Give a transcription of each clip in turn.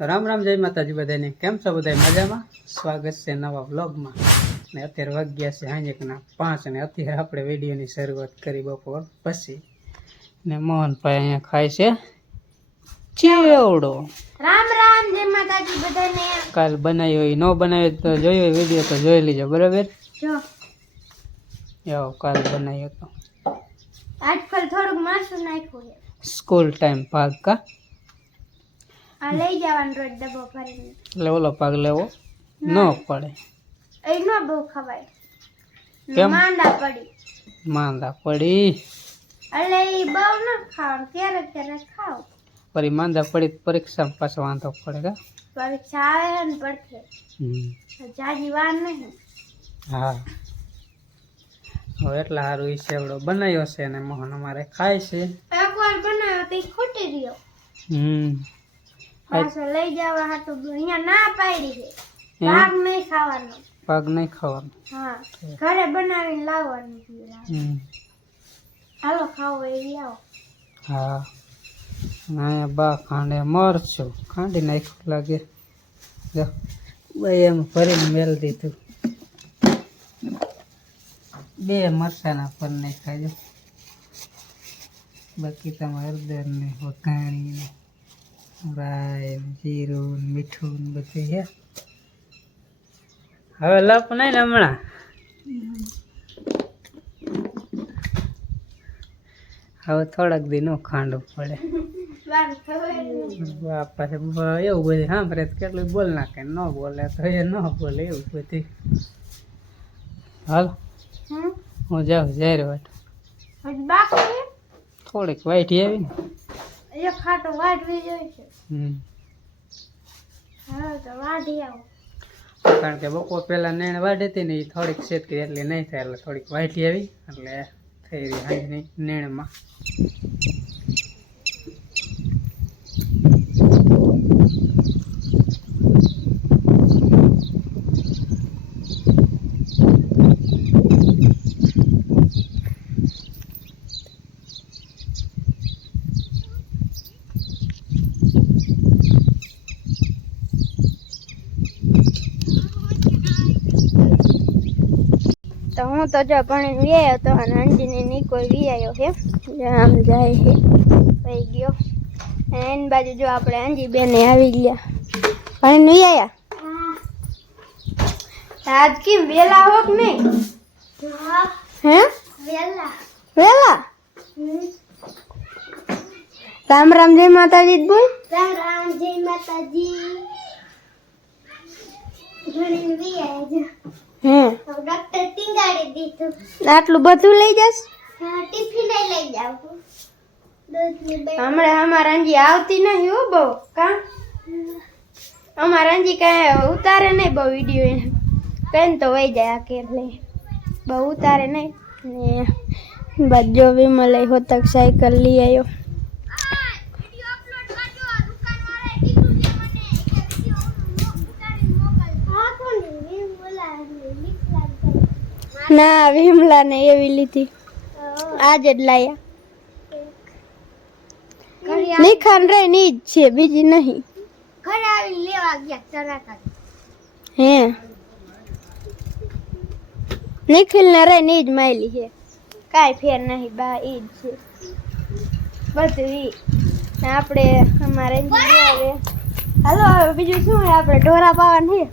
રામ રામ, જય માતાજી બધાને. કેમ છો બધા? મજામાં? સ્વાગત છે નવા વ્લોગમાં. ને અત્યારે વાગ્યા છે હાંજકના 5 અને અત્યારે આપણે વિડીયોની શરૂઆત કરી બપોર પછી. ને મોહનભાઈ અહીંયા ખાય છે ચેવડો. રામ રામ, જય માતાજી બધાને. કાલ બનાવ્યો હોય, ન બનાવ્યો તો જોયો વિડીયો તો જોઈ લીજો, બરાબર? જો કાલ બનાવ્યો તો આજકાલ થોડુંક માસું નાખ્યું છે. સ્કૂલ ટાઈમ પાક કા આ લઈ જવાનું રોજ ડબ્બો ભરીને. એટલે ઓલો પાક લેવો ન પડે. એ ન બહુ ખવાય. કેમ? માંદા માંદા પડી. પડી એટલે એ બહુ ન ખાવાનું, ક્યારેક ક્યારેક ખાવ. પછી માંદા પડી પરીક્ષામાં પાછો વાંધો પડે કા? પરીક્ષા આવે ને પડશે. જાજી વાર નહીં. હા, હવે એટલા સારું એ સેવડો બનાવ્યો છે ને મોહન અમારે ખાય છે. એકવાર બનાવ્યો તો ખૂટી રહ્યો. પાછો લઈ જવા હાટું અહીંયા ના પાડી છે. પાક નહીં ખાવાનો. પાક નહીં ખાવાનો? હા, ઘરે બનાવીને લાવવાનું. હાલો ખાવો એ આવો. હા, અહીંયા બા ખાંડે મરચું ખાંડી નાખ્યું લાગે. જો ભાઈ એમ ભરીને મેલ દીધું. 2 મરચાના પર નાખ્યા જો. બાકી તમારે હળદર ને વઘાણી ને રાઈ ને જીરું ને મીઠું ને બધું છે. હવે લપ નહીં ને હમણાં. હવે થોડાક દી નો ખાંડવું પડે. બાપા એવું બધું સાંભળે તો કેટલું બોલ નાખે, ન બોલે તો એ ન બોલે એવું બધું. હાલ હું જાઉં જાહેર વાટ. થોડીક વાઈટી આવી ને એક ખાટો વાટવી જોઈએ છે. હા તો વાઢી આવો. કારણ કે બપોર પહેલા નેણ વાઢી હતી ને એ થોડીક શેતકી એટલે નહીં થાય, એટલે થોડીક વાઈટી આવી એટલે થઈ રહી હાજની નેણમાં. તો હું તો જો ભણીને વ્યાયો હતો અને અંજીને નીકો વ્યાયો છે. આમ જાય છે પઈ ગયો. એની બાજુ જો આપણે અંજી બેને આવી ગયા ભણીને વ્યાયા. આજ કેમ વેલા હોક નહીં? હે વેલા? રામ રામ, જય માતાજી બોલ. રામ રામ, જય માતાજી. ભણીને વ્યાયા. હે ડોક્ટર ટીંગાડી દીધું. આટલું બધું લઈ જશ? હા, ટિફિન લઈ જાવ. હમણાં અમારા અંજી આવતી નહીં હો બહુ. કા અમારા અંજી કાંઈ ઉતારે નહીં બહુ વિડીયો. એને કઈ તો વહી જાય આ કેર લઈ, બહુ ઉતારે નહીં. ને બાદ જો વિમલ હોતક સાયકલ લઈ આવ્યો. ના, વિમલા ને એવી લીધી, આજ જ લાયા. નિખાન રે ની જ છે, બીજી નહીં. ઘરે આવી લેવા ગયા તરત. હે નિખિલ ને રે ની જ માયલી છે, કાંઈ ફેર નહીં. બા ઈ જ છે બધું ઈ. આપણે અમારે હવે હાલો હવે બીજું શું હે, આપણે ઢોરા પાવાનું છે.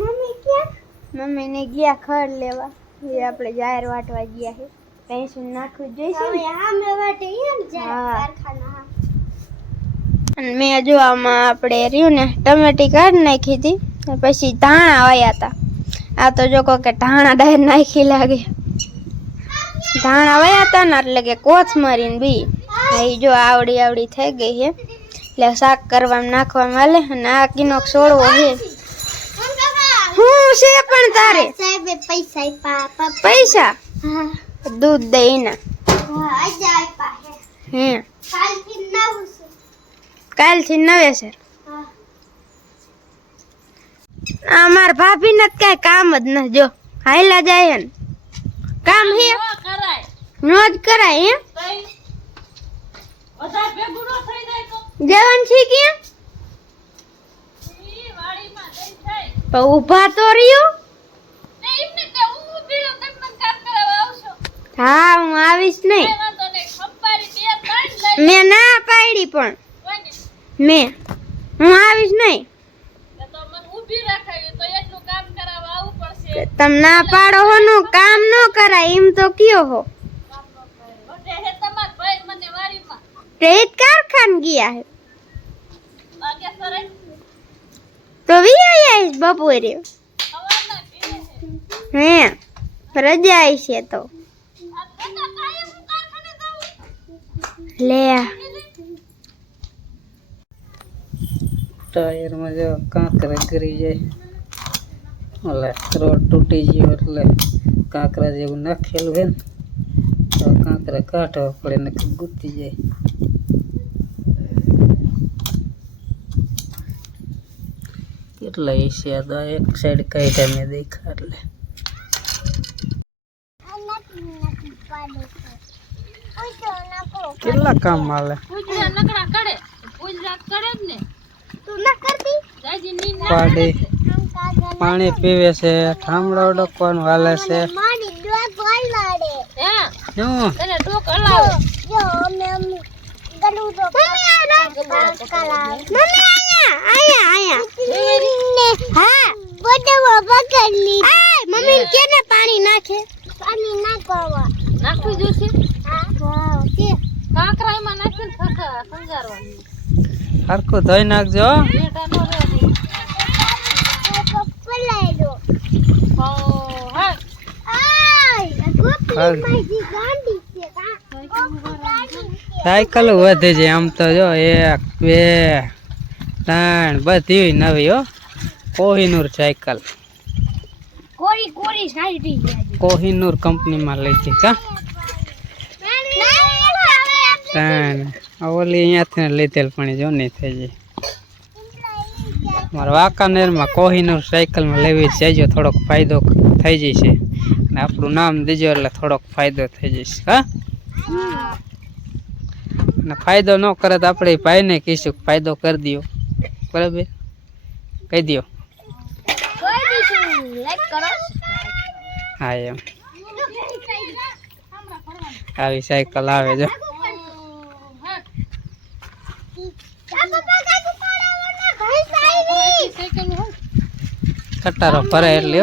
મમ્મી ક્યાં? મમ્મી ને ગયા ખડ લેવા. એ આપણે જાહેર વાટવા ગયા છે. કઈ શું નાખવું જોઈશે. અને મેં જો આમાં આપણે રહ્યું ને ટમેટી કાઢી નાખી હતી, પછી ધાણા વાયા હતા. આ તો જો કે ધાણા ડાયર નાખી લાગે. ધાણા વાયા હતા ને એટલે કે કોથમરી ને બી એ જો આવડી આવડી થઈ ગઈ છે, એટલે શાક કરવામાં નાખવામાં હાલે. અને આ કિનોક છોડવો છે. હું છે પણ તારે પૈસા દૂધ દઈ ના હે કાલથી નવેસર. અમાર ભાભી ને કઈ કામ જ ન જો હાઈલા જાય ને કામ હે નો જ કરાય. હે જવાન છે કે પણ ઊભા તો રહ્યો. હા હું આવીશ નહીં. મેં ના પાડી પણ હું આવીશ નહીં. તમે ના પાડો હો નું કામ ન કરાય એમ તો કયો હો. પ્રેત કારખાન ગયા હે તો આવીશ બપોરે. હે રજા છે તો લે. ટાયરમાં જો કાંકરા કરી જાય, ઓલા રોડ તૂટી ગયો એટલે કાંકરા જેવું નાખેલું હે ને તો કાંકરા કાઢવા પડે ને ગુતી જાય. કેટલા છે તો એક સાઈડ કઈ ટાઈમે દેખા એટલે કેટલા કામ હાલે. પાડી પાણી પીવે છે, ઠામડા ડોકવાનું હાલે છે. મમ્મી કેને પાણી નાખે? પાણી નાખવું જોશે. કાંકરામાં નાખીને ખંગારવાનું. હરખું ધોઈ નાખજો. સાયકલ વધે છે આમ તો જો 1 2 3 બધી નવી હો. કોહિનૂર સાયકલ કોહિનૂર કંપનીમાં લઈ કા ઓલી અહીંયાથી લીધેલ પણ જો નહીં થઈ જાય. મારા વાંકાનેરમાં કોહિનૂર સાયકલમાં લેવી જજો, થોડોક ફાયદો થઈ જશે અને આપણું નામ દેજો એટલે થોડોક ફાયદો થઈ જશે. હા અને ફાયદો ન કરે તો આપણે ભાઈને કહીશું ફાયદો કરી દો. બરાબર કહી દો. હા એમ આવી સાયકલ આવે જો. કટારો ફરે એટલે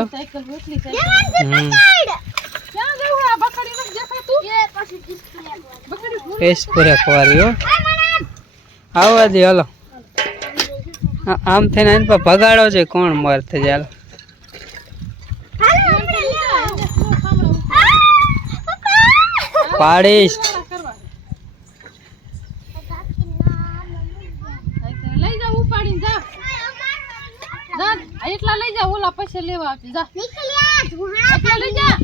આવવા દે. હલો આમ થઈને એની પર ભગાડો છે કોણ મર થઈ જાય. પાડીશ એટલા લઈ જા. ઓલા પૈસા લેવા આપી જા. એટલા લઈ જા.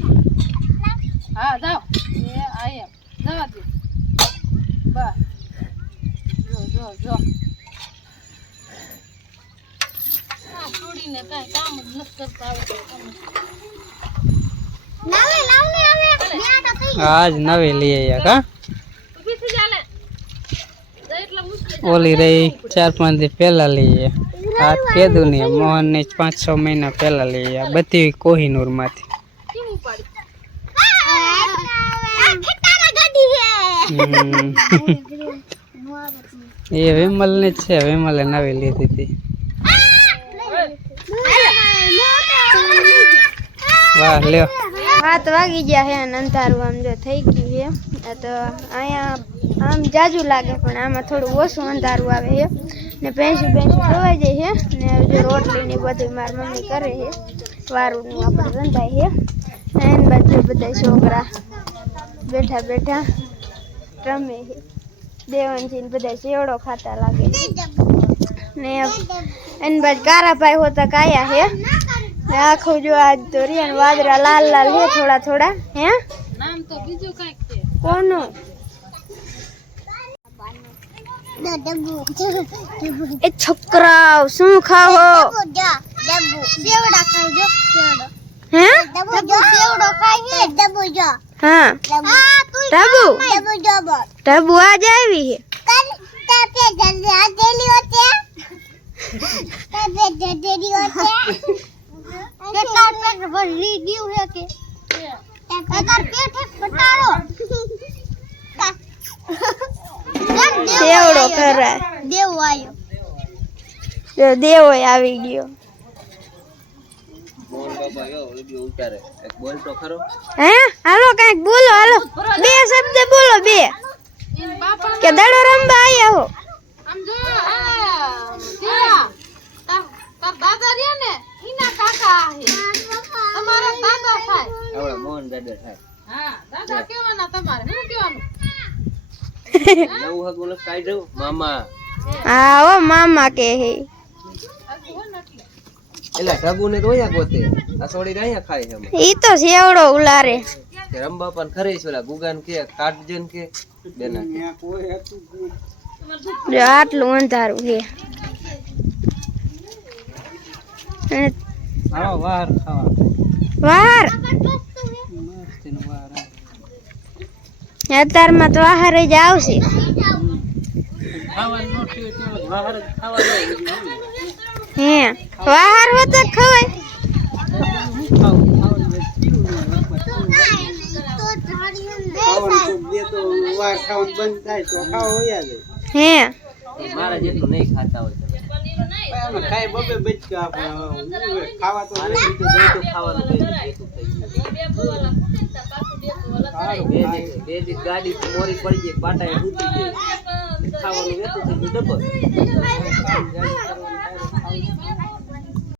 હા જાઓ. એ આયા જવા દે. બસ જો જો આ છોડીને કાઈ કામ જ નથી કરતા આવડે. આજ નવી લઈ આવ્યા કા. ઓલી રહી 4-5 દી પહેલા લઈ આવ્યા. આ કીધું ને મોહન ને 5-6 મહિના પહેલા લઈ આવ્યા. બધી કોહિનૂર માંથી. એ વિમલ ની છે. વિમલે નવી લીધી હતી. વાહ લ્યો. 7 વાગી ગયા હે અને અંધારું આમ જો થઈ ગયું છે. તો અહીંયા આમ જાજુ લાગે પણ આમાં થોડું ઓછું અંધારું આવે છે ને ભેંસું ધોવાઈ જાય છે ને જો રોટલી ને બધું મારી મમ્મી કરે છે. વારુંનું આપણે રંધાય છે. એની બાજુ બધા છોકરા બેઠા બેઠા રમે છે. દેવનજી બધા સેવડો ખાતા લાગે ને એની બાજુ કારાભાઈ હોતા કાયા છે. આખું જો આજ તો રિયાન વાદરા લાલ લાલ હે થોડા થોડા. હે નામ તો બીજું કઈક છે. કોનું? એ છોકરાઓ શું ખાવો? હે હા ટબુ આજ આવી હે. કેટલા પેટ ભરી ગયું છે કે તાર પેટ પટાડો દેવડો કરાય દેવ આવ્યો જો દેવ આવી ગયો મોહન બાબા યો વિડિયો ઉતારે એક બોલ તો ખરો હે હાલો કાંઈક બોલો હાલો બે શબ્દ બોલો બે કે દડો રમવા આયા હો આમ જો આ તાર દાદા રે ને ઈના કાકા આહે તમારા દાદા થાય આવડા મોહન દાદા થાય હા દાદા કેવાના તમારે શું કેવાનું નવું હગું ન કાઢ્યું મામા હા ઓ મામા કે હે એલા ઢગુ ને રોયા ગોતે આ સોડી રહ્યા ખાય છે અમે ઈ તો સેવડો ઉલારે કે રંબાપન ખરે છે ઓલા ગુગાન કે કાટજન કે બેના કે જો આટલું અંધારું છે આવો વાર ખાવા વાર મસ્તીનું વાર આવે. અત્યારમાં તો આહાર જ આવશે ખાવાનું નો થયું તો બહાર જ ખાવાનું હે વાહાર હોત જ ખવાય હે મારા જેટલું નહીં ખાતા હોય ખાવાનું બે દી ગાડી મોરી પડી ગઈ પાટાએ ઉતરી ગઈ ખાવાનું વેતું થઈ ગયું ડબલ